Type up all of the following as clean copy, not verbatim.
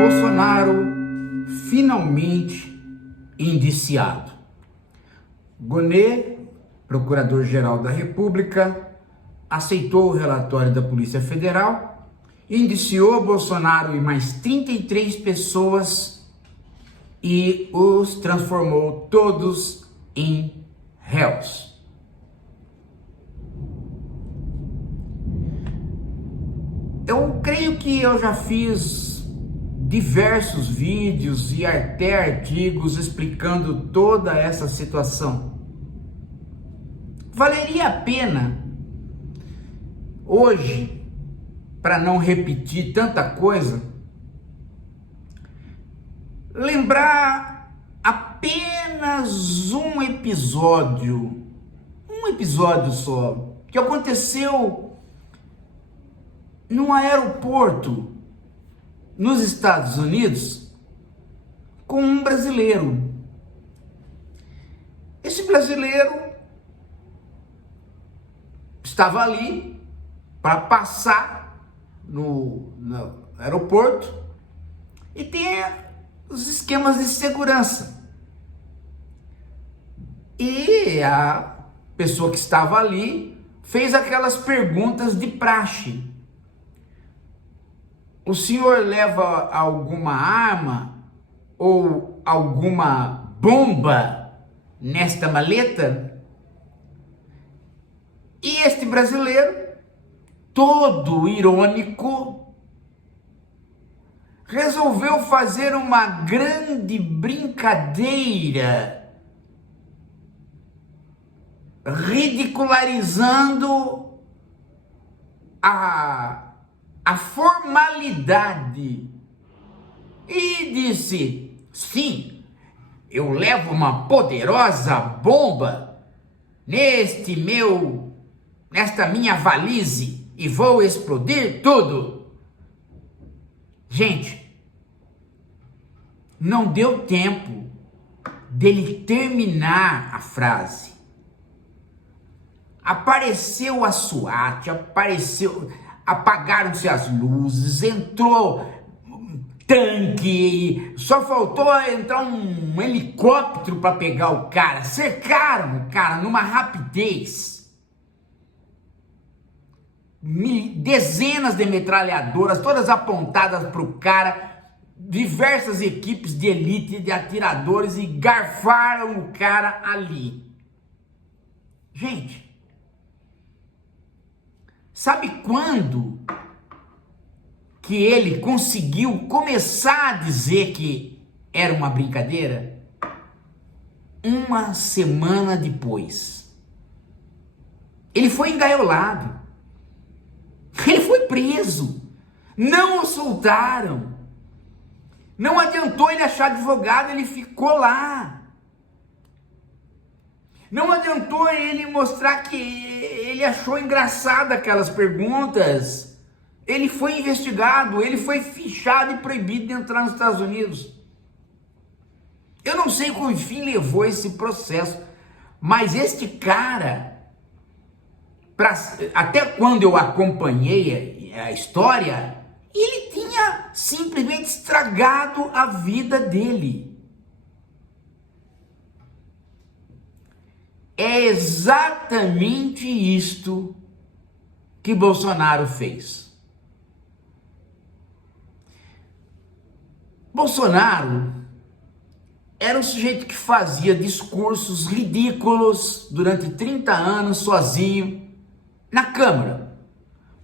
Bolsonaro finalmente indiciado. Gonet, procurador-geral da República, aceitou o relatório da Polícia Federal, indiciou Bolsonaro e mais 33 pessoas e os transformou todos em réus. Eu creio que eu já fiz diversos vídeos e até artigos explicando toda essa situação. Valeria a pena hoje, para não repetir tanta coisa, lembrar apenas um episódio só, que aconteceu num aeroporto nos Estados Unidos com um brasileiro. Esse brasileiro estava ali para passar no aeroporto e tem os esquemas de segurança. E a pessoa que estava ali fez aquelas perguntas de praxe. O senhor leva alguma arma ou alguma bomba nesta maleta? E este brasileiro, todo irônico, resolveu fazer uma grande brincadeira, ridicularizando a formalidade, e disse: sim, eu levo uma poderosa bomba nesta minha valise e vou explodir tudo. Gente, não deu tempo dele terminar a frase. Apareceu a SWAT, apagaram-se as luzes, entrou tanque, só faltou entrar um helicóptero para pegar o cara, cercaram o cara numa rapidez, dezenas de metralhadoras, todas apontadas para o cara, diversas equipes de elite, de atiradores, e garfaram o cara ali. Gente, sabe quando que ele conseguiu começar a dizer que era uma brincadeira? Uma semana depois. Ele foi engaiolado. Ele foi preso. Não o soltaram. Não adiantou ele achar advogado, ele ficou lá. Não adiantou ele mostrar que ele achou engraçado aquelas perguntas. Ele foi investigado, ele foi fichado e proibido de entrar nos Estados Unidos. Eu não sei qual fim levou esse processo, mas este cara, até quando eu acompanhei a história, ele tinha simplesmente estragado a vida dele. É exatamente isto que Bolsonaro fez. Bolsonaro era um sujeito que fazia discursos ridículos durante 30 anos sozinho na Câmara,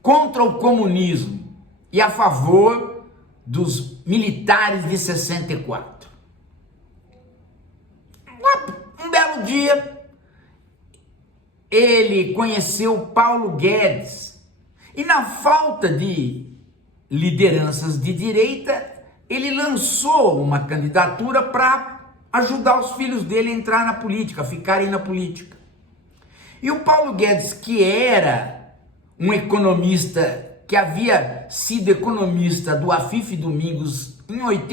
contra o comunismo e a favor dos militares de 64. Um belo dia, ele conheceu Paulo Guedes e, na falta de lideranças de direita, ele lançou uma candidatura para ajudar os filhos dele a entrar na política, a ficarem na política. E o Paulo Guedes, que era um economista, que havia sido economista do Afif Domingos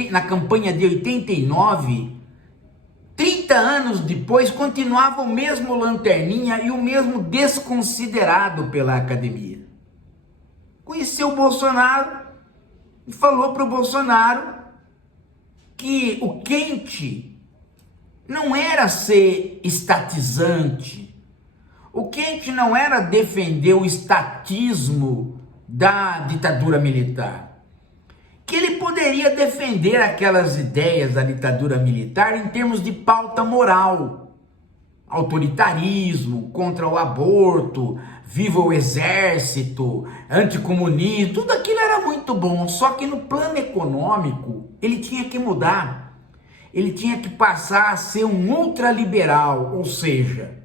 na campanha de 89, 30 anos depois, continuava o mesmo lanterninha e o mesmo desconsiderado pela academia. Conheceu o Bolsonaro e falou para o Bolsonaro que o quente não era ser estatizante, o quente não era defender o estatismo da ditadura militar, que ele poderia defender aquelas ideias da ditadura militar em termos de pauta moral, autoritarismo, contra o aborto, viva o exército, anticomunismo, tudo aquilo era muito bom, só que no plano econômico ele tinha que mudar, ele tinha que passar a ser um ultraliberal, ou seja,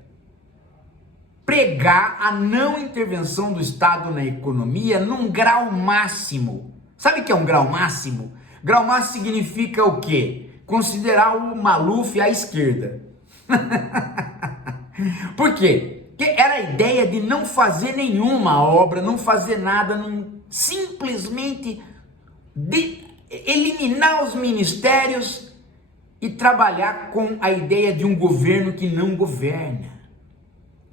pregar a não intervenção do Estado na economia num grau máximo. Sabe o que é um grau máximo? Grau máximo significa o quê? Considerar o Maluf à esquerda. Por quê? Porque era a ideia de não fazer nenhuma obra, não fazer nada, simplesmente eliminar os ministérios e trabalhar com a ideia de um governo que não governa.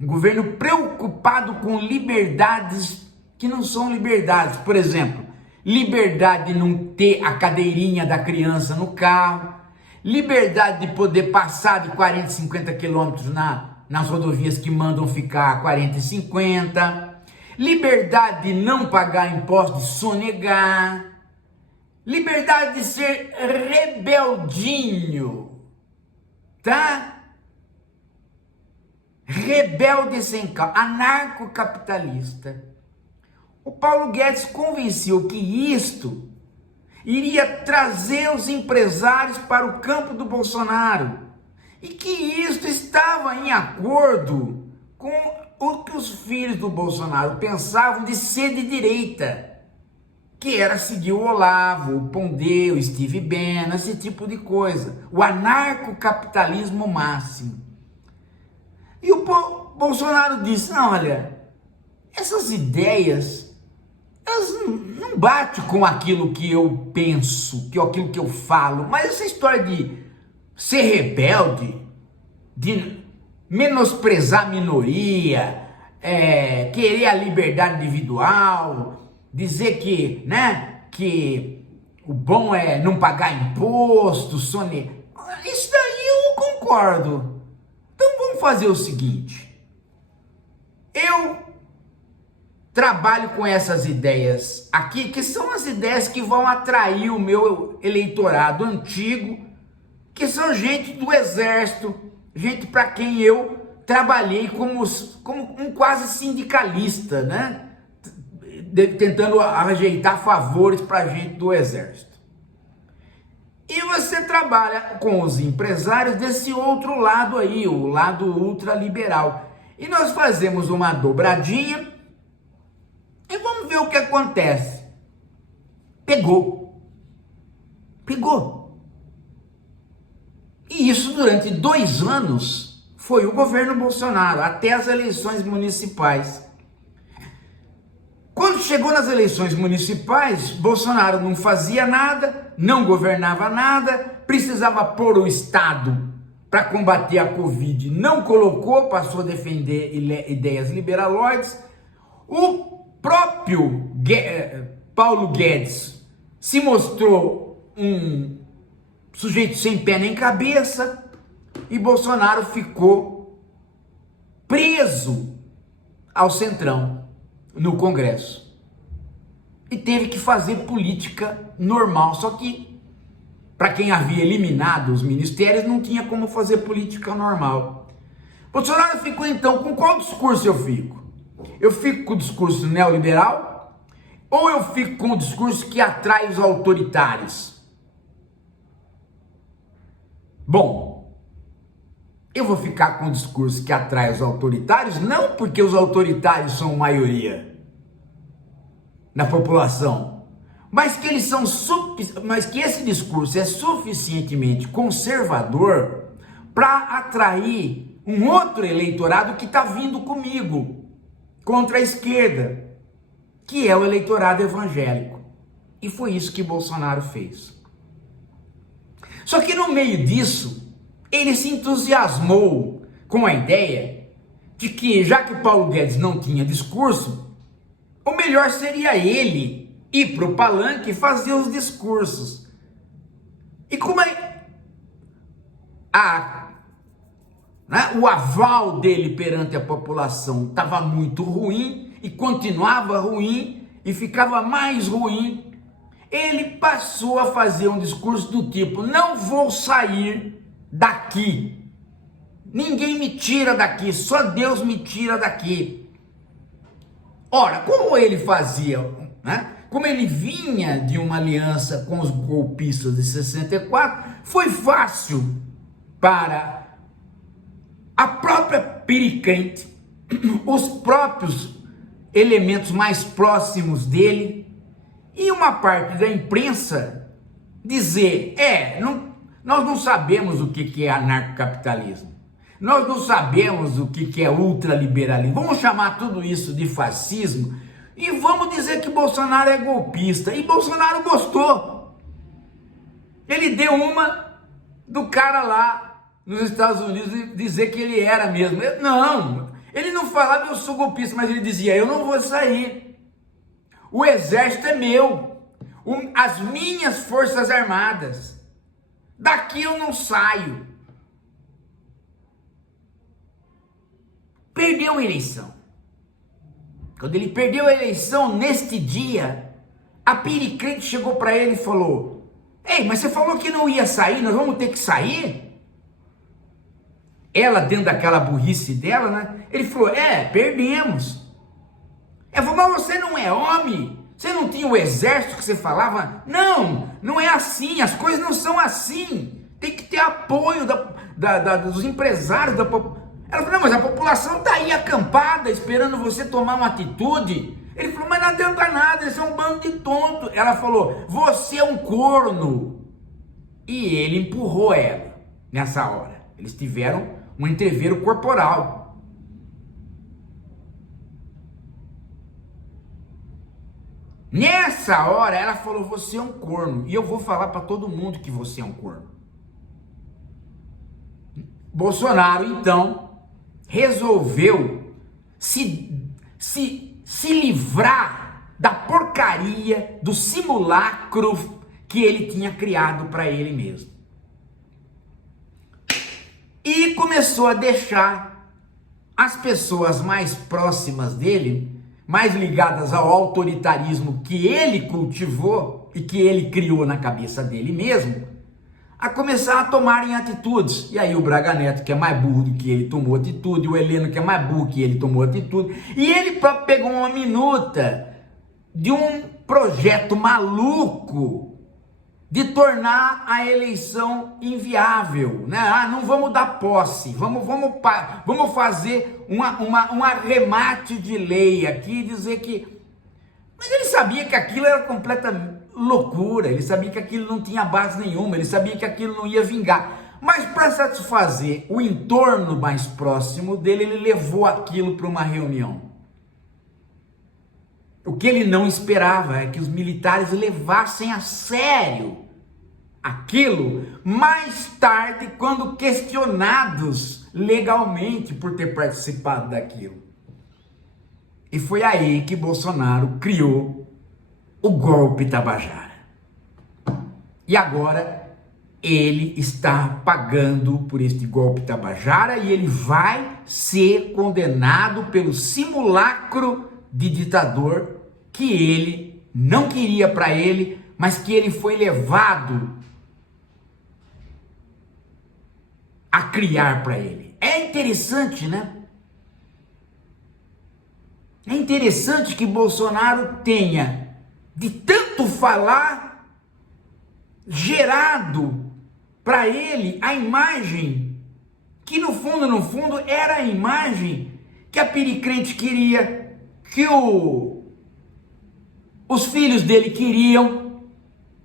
Um governo preocupado com liberdades que não são liberdades. Por exemplo, liberdade de não ter a cadeirinha da criança no carro, liberdade de poder passar de 40, 50 quilômetros nas rodovias que mandam ficar a 40 e 50, liberdade de não pagar imposto, de sonegar, liberdade de ser rebeldinho, tá? Rebelde sem causa, anarcocapitalista. O Paulo Guedes convenceu que isto iria trazer os empresários para o campo do Bolsonaro e que isto estava em acordo com o que os filhos do Bolsonaro pensavam de ser de direita, que era seguir o Olavo, o Pondé, o Steve Bannon, esse tipo de coisa, o anarcocapitalismo máximo. E o Bolsonaro disse, não, olha, essas ideias, elas não batem com aquilo que eu penso, com aquilo que eu falo, mas essa história de ser rebelde, de menosprezar a minoria, querer a liberdade individual, dizer que, né, que o bom é não pagar imposto, isso daí eu concordo. Então vamos fazer o seguinte, eu trabalho com essas ideias aqui, que são as ideias que vão atrair o meu eleitorado antigo, que são gente do exército, gente para quem eu trabalhei como um quase sindicalista, né? Tentando ajeitar favores para gente do exército. E você trabalha com os empresários desse outro lado aí, o lado ultraliberal. E nós fazemos uma dobradinha e vamos ver o que acontece. Pegou. E isso durante 2 anos foi o governo Bolsonaro, até as eleições municipais. Quando chegou nas eleições municipais, Bolsonaro não fazia nada, não governava nada, precisava pôr o Estado para combater a Covid, não colocou, passou a defender ideias liberaloides. O próprio Paulo Guedes se mostrou um sujeito sem pé nem cabeça e Bolsonaro ficou preso ao Centrão no Congresso e teve que fazer política normal, só que para quem havia eliminado os ministérios não tinha como fazer política normal. Bolsonaro ficou então, com qual discurso eu fico? Eu fico com o discurso neoliberal ou eu fico com o discurso que atrai os autoritários? Bom, eu vou ficar com o discurso que atrai os autoritários, não porque os autoritários são maioria na população, mas que eles são mas que esse discurso é suficientemente conservador para atrair um outro eleitorado que está vindo comigo contra a esquerda, que é o eleitorado evangélico. E foi isso que Bolsonaro fez. Só que no meio disso, ele se entusiasmou com a ideia de que, já que Paulo Guedes não tinha discurso, o melhor seria ele ir para o palanque e fazer os discursos. E como o aval dele perante a população estava muito ruim e continuava ruim e ficava mais ruim, ele passou a fazer um discurso do tipo: não vou sair daqui, ninguém me tira daqui, só Deus me tira daqui. Ora, como ele fazia, né? Como ele vinha de uma aliança com os golpistas de 64, foi fácil para a própria pericrente, os próprios elementos mais próximos dele e uma parte da imprensa dizer: nós não sabemos o que é anarcocapitalismo, nós não sabemos o que é ultraliberalismo, vamos chamar tudo isso de fascismo e vamos dizer que Bolsonaro é golpista. E Bolsonaro gostou. Ele deu uma do cara lá nos Estados Unidos dizer que ele era mesmo. Ele não falava eu sou golpista, mas ele dizia: eu não vou sair. O exército é meu. As minhas forças armadas. Daqui eu não saio. Perdeu a eleição. Quando ele perdeu a eleição, neste dia, a pericrente chegou para ele e falou: ei, mas você falou que não ia sair, nós vamos ter que sair? Ela, dentro daquela burrice dela, né? Ele falou: perdemos. Ela falou: mas você não é homem? Você não tinha o exército que você falava? Não é assim, as coisas não são assim. Tem que ter apoio dos empresários, da população. Ela falou: não, mas a população está aí acampada, esperando você tomar uma atitude. Ele falou: mas não adianta nada, eles são um bando de tonto. Ela falou: você é um corno. E ele empurrou ela nessa hora. Eles tiveram um entreveiro corporal. Nessa hora ela falou: você é um corno. E eu vou falar para todo mundo que você é um corno. Bolsonaro, então, resolveu se livrar da porcaria, do simulacro que ele tinha criado para ele mesmo. E começou a deixar as pessoas mais próximas dele, mais ligadas ao autoritarismo que ele cultivou e que ele criou na cabeça dele mesmo, a começar a tomarem atitudes. E aí o Braga Neto, que é mais burro do que ele, tomou atitude, o Heleno, que é mais burro que ele, tomou atitude, e ele pegou uma minuta de um projeto maluco de tornar a eleição inviável, né? Não vamos dar posse, vamos fazer um arremate de lei aqui, dizer que... Mas ele sabia que aquilo era completa loucura, ele sabia que aquilo não tinha base nenhuma, ele sabia que aquilo não ia vingar. Mas para satisfazer o entorno mais próximo dele, ele levou aquilo para uma reunião. O que ele não esperava é que os militares levassem a sério aquilo mais tarde, quando questionados legalmente por ter participado daquilo. E foi aí que Bolsonaro criou o golpe Tabajara. E agora ele está pagando por este golpe Tabajara e ele vai ser condenado pelo simulacro de ditador que ele não queria para ele, mas que ele foi levado a criar para ele. É interessante, né? É interessante que Bolsonaro tenha, de tanto falar, gerado para ele a imagem que no fundo era a imagem que a pericrente queria, que os filhos dele queriam,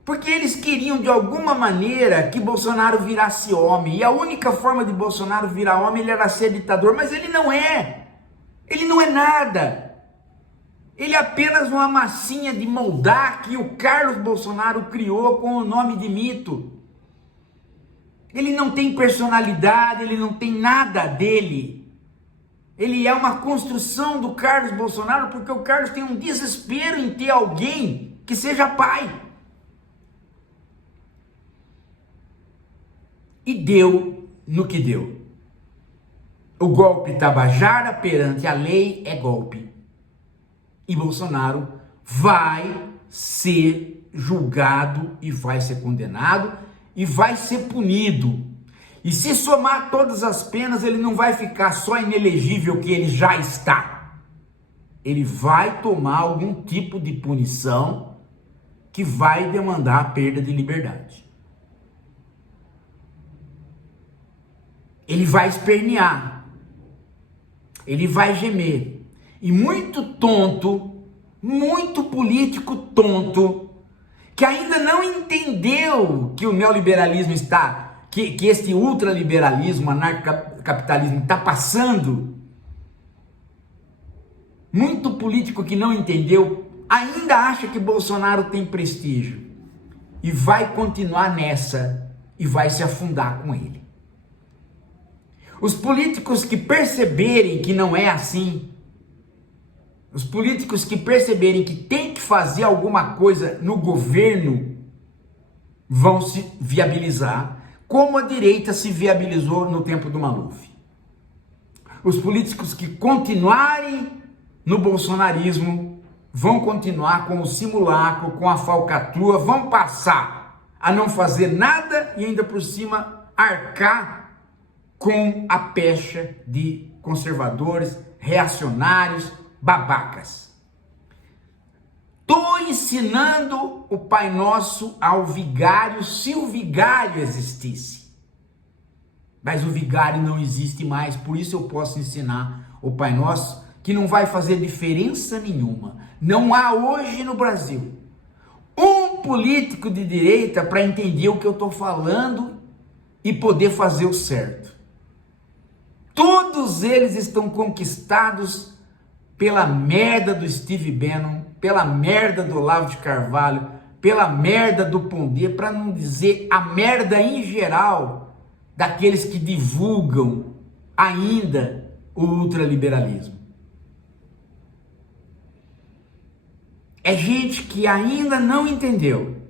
porque eles queriam de alguma maneira que Bolsonaro virasse homem, e a única forma de Bolsonaro virar homem ele era ser ditador, mas ele não é nada. Ele é apenas uma massinha de moldar que o Carlos Bolsonaro criou com o nome de mito. Ele não tem personalidade, ele não tem nada dele. Ele é uma construção do Carlos Bolsonaro, porque o Carlos tem um desespero em ter alguém que seja pai. E deu no que deu. O golpe Tabajara perante a lei é golpe. E Bolsonaro vai ser julgado e vai ser condenado e vai ser punido. E se somar todas as penas, ele não vai ficar só inelegível, que ele já está. Ele vai tomar algum tipo de punição que vai demandar a perda de liberdade. Ele vai espernear. Ele vai gemer. E muito tonto, muito político tonto, que ainda não entendeu que o neoliberalismo está, que esse ultraliberalismo, anarcocapitalismo está passando, muito político que não entendeu, ainda acha que Bolsonaro tem prestígio e vai continuar nessa e vai se afundar com ele. Os políticos que perceberem que não é assim, os políticos que perceberem que tem que fazer alguma coisa no governo, vão se viabilizar, como a direita se viabilizou no tempo do Maluf. Os políticos que continuarem no bolsonarismo vão continuar com o simulacro, com a falcatrua, vão passar a não fazer nada e ainda por cima arcar com a pecha de conservadores, reacionários, babacas. Estou ensinando o Pai Nosso ao vigário, se o vigário existisse. Mas o vigário não existe mais, por isso eu posso ensinar o Pai Nosso, que não vai fazer diferença nenhuma. Não há hoje no Brasil um político de direita para entender o que eu estou falando e poder fazer o certo. Todos eles estão conquistados pela merda do Steve Bannon, pela merda do Olavo de Carvalho, pela merda do Pondé, para não dizer a merda em geral daqueles que divulgam ainda o ultraliberalismo. É gente que ainda não entendeu.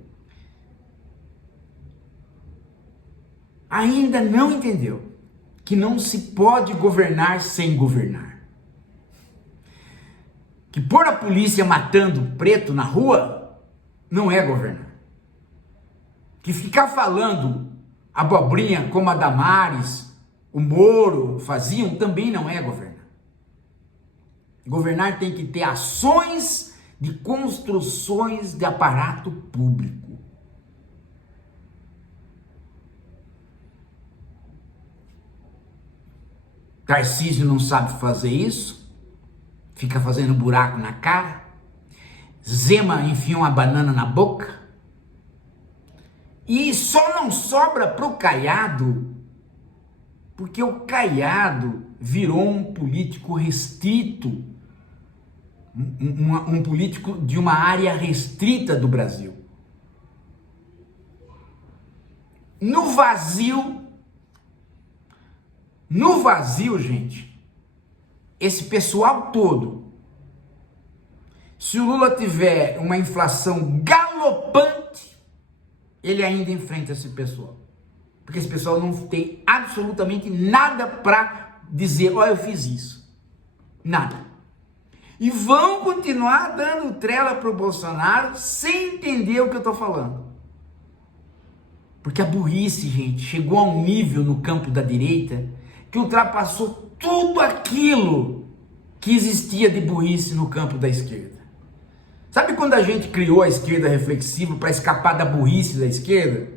Ainda não entendeu que não se pode governar sem governar. Que pôr a polícia matando preto na rua não é governar. Que ficar falando abobrinha como a Damares, o Moro faziam também não é governar. Governar tem que ter ações de construções de aparato público. Tarcísio não sabe fazer isso, fica fazendo buraco na cara. Zema enfia uma banana na boca. E só não sobra pro Caiado, porque o Caiado virou um político restrito, um político de uma área restrita do Brasil. No vazio, gente, esse pessoal todo, se o Lula tiver uma inflação galopante, ele ainda enfrenta esse pessoal. Porque esse pessoal não tem absolutamente nada para dizer, ó, eu fiz isso. Nada. E vão continuar dando trela pro Bolsonaro sem entender o que eu tô falando. Porque a burrice, gente, chegou a um nível no campo da direita que ultrapassou tudo aquilo que existia de burrice no campo da esquerda. Sabe quando a gente criou a esquerda reflexiva para escapar da burrice da esquerda?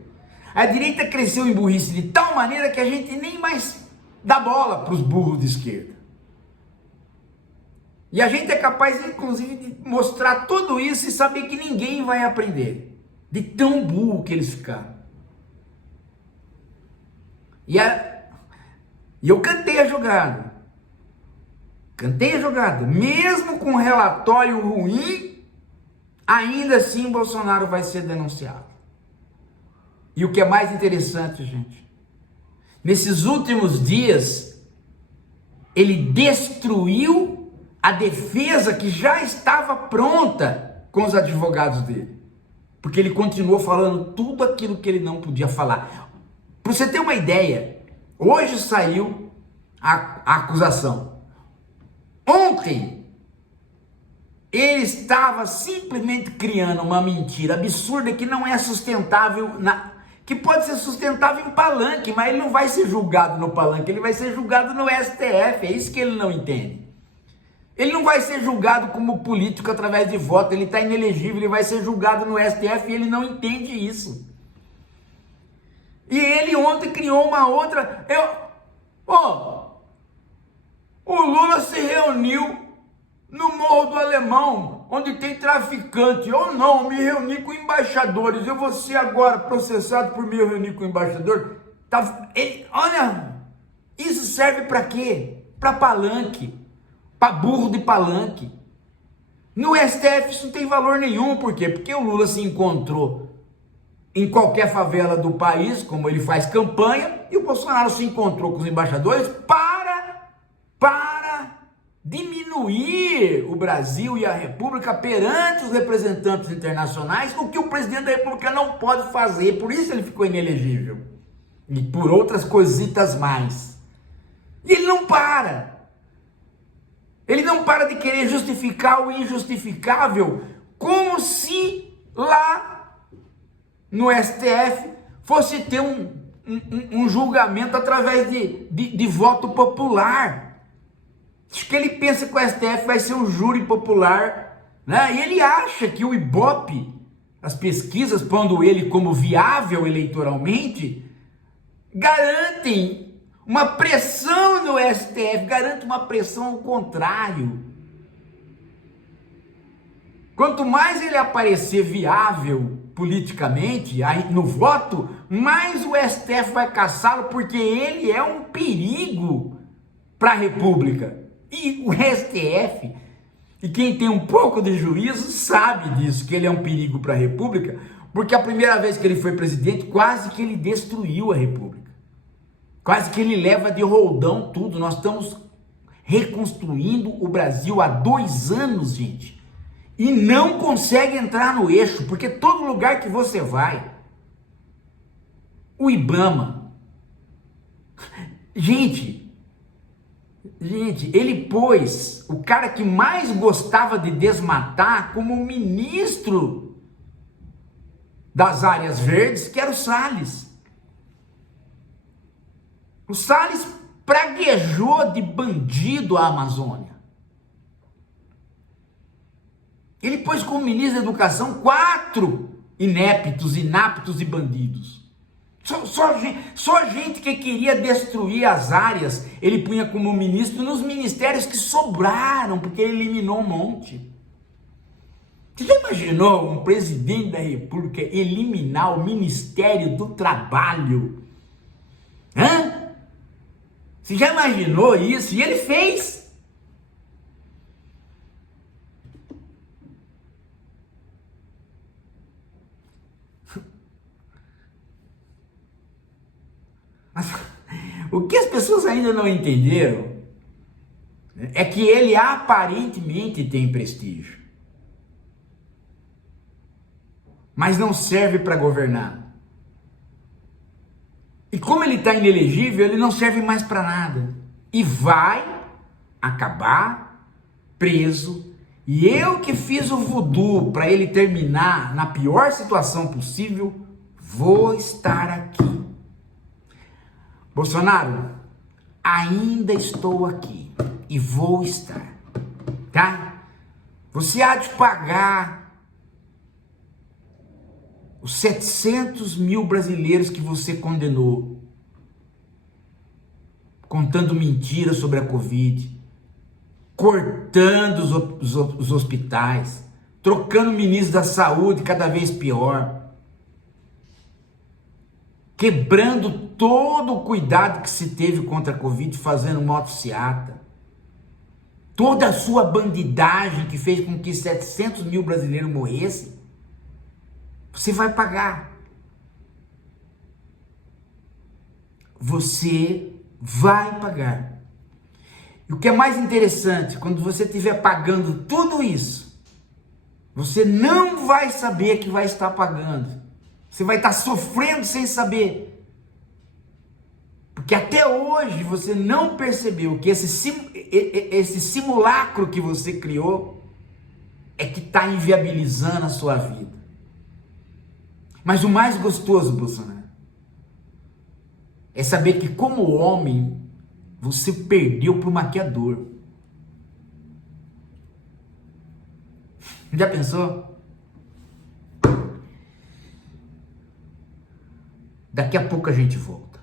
A direita cresceu em burrice de tal maneira que a gente nem mais dá bola para os burros de esquerda. E a gente é capaz, inclusive, de mostrar tudo isso e saber que ninguém vai aprender. De tão burro que eles ficaram. E eu cantei a jogada. Mesmo com um relatório ruim, ainda assim Bolsonaro vai ser denunciado. E o que é mais interessante, gente, nesses últimos dias, ele destruiu a defesa que já estava pronta com os advogados dele, porque ele continuou falando tudo aquilo que ele não podia falar. Para você ter uma ideia, hoje saiu a acusação. Ontem, ele estava simplesmente criando uma mentira absurda que não é sustentável, que pode ser sustentável em palanque, mas ele não vai ser julgado no palanque, ele vai ser julgado no STF, é isso que ele não entende. Ele não vai ser julgado como político através de voto, ele está inelegível, ele vai ser julgado no STF e ele não entende isso. E ele ontem criou uma outra... O Lula se reuniu no Morro do Alemão, onde tem traficante. Eu não, me reuni com embaixadores. Eu vou ser agora processado por me reunir com embaixador. Olha, isso serve para quê? Para palanque, para burro de palanque. No STF isso não tem valor nenhum. Por quê? Porque o Lula se encontrou em qualquer favela do país, como ele faz campanha, e o Bolsonaro se encontrou com os embaixadores para diminuir o Brasil e a República perante os representantes internacionais, o que o presidente da República não pode fazer. Por isso ele ficou inelegível. E por outras coisitas mais. E ele não para. Ele não para de querer justificar o injustificável, como se lá no STF fosse ter um julgamento através de voto popular. Acho que ele pensa que o STF vai ser um júri popular, né? E ele acha que o Ibope, as pesquisas pondo ele como viável eleitoralmente, garantem uma pressão no STF, garante uma pressão ao contrário. Quanto mais ele aparecer viável politicamente, aí no voto, mais o STF vai caçá-lo, porque ele é um perigo para a República. E o STF, e quem tem um pouco de juízo sabe disso, que ele é um perigo para a República, porque a primeira vez que ele foi presidente, quase que ele destruiu a República. Quase que ele leva de roldão tudo. Nós estamos reconstruindo o Brasil há 2 anos, gente. E não consegue entrar no eixo, porque todo lugar que você vai, o IBAMA, gente, ele pôs o cara que mais gostava de desmatar como ministro das áreas verdes, que era o Salles. O Salles praguejou de bandido a Amazônia. Ele pôs como ministro da Educação 4 inaptos e bandidos. Só gente que queria destruir as áreas, ele punha como ministro nos ministérios que sobraram, porque ele eliminou um monte. Você já imaginou um presidente da República eliminar o Ministério do Trabalho? Hã? Você já imaginou isso? E ele fez. Mas o que as pessoas ainda não entenderam é que ele aparentemente tem prestígio, mas não serve para governar. E como ele está inelegível, ele não serve mais para nada. E vai acabar preso. E eu que fiz o voodoo para ele terminar na pior situação possível, vou estar aqui. Bolsonaro, ainda estou aqui e vou estar, tá? Você há de pagar os 700 mil brasileiros que você condenou, contando mentiras sobre a Covid, cortando os hospitais, trocando ministros da saúde cada vez pior, quebrando todo o cuidado que se teve contra a Covid, fazendo motociata. Toda a sua bandidagem que fez com que 700 mil brasileiros morressem, você vai pagar. Você vai pagar. E o que é mais interessante, quando você estiver pagando tudo isso, Você não vai saber que vai estar pagando. Você vai estar sofrendo sem saber. Porque até hoje você não percebeu que esse simulacro que você criou é que está inviabilizando a sua vida. Mas o mais gostoso, Bolsonaro, é saber que como homem você perdeu para o maquiador. Já pensou? Daqui a pouco a gente volta.